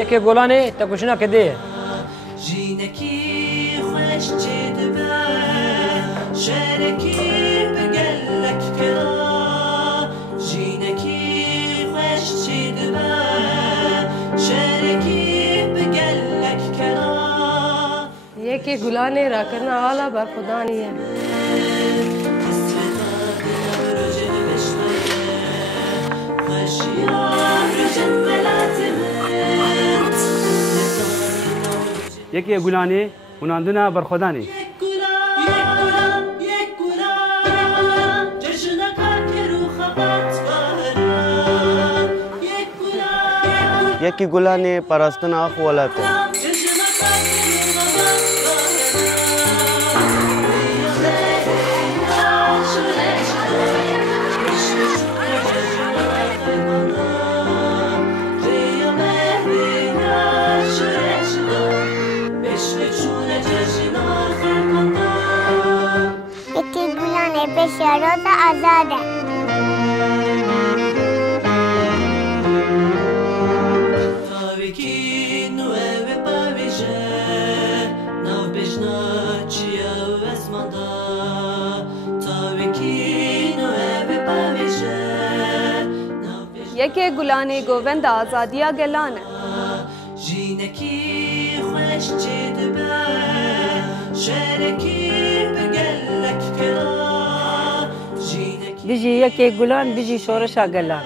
یکی گلانه تا کشنا کده یکی گلانه را کرنا والا بر خدا نیه یکی گلانه مناندنا بر خدا نیه یکی گلانه پرستنا خوالاته یکی گلانه بشارات آزاده یکی گلانه گووند آزادیا گلانه بیجی یکی گلان بیجی شورشا گلان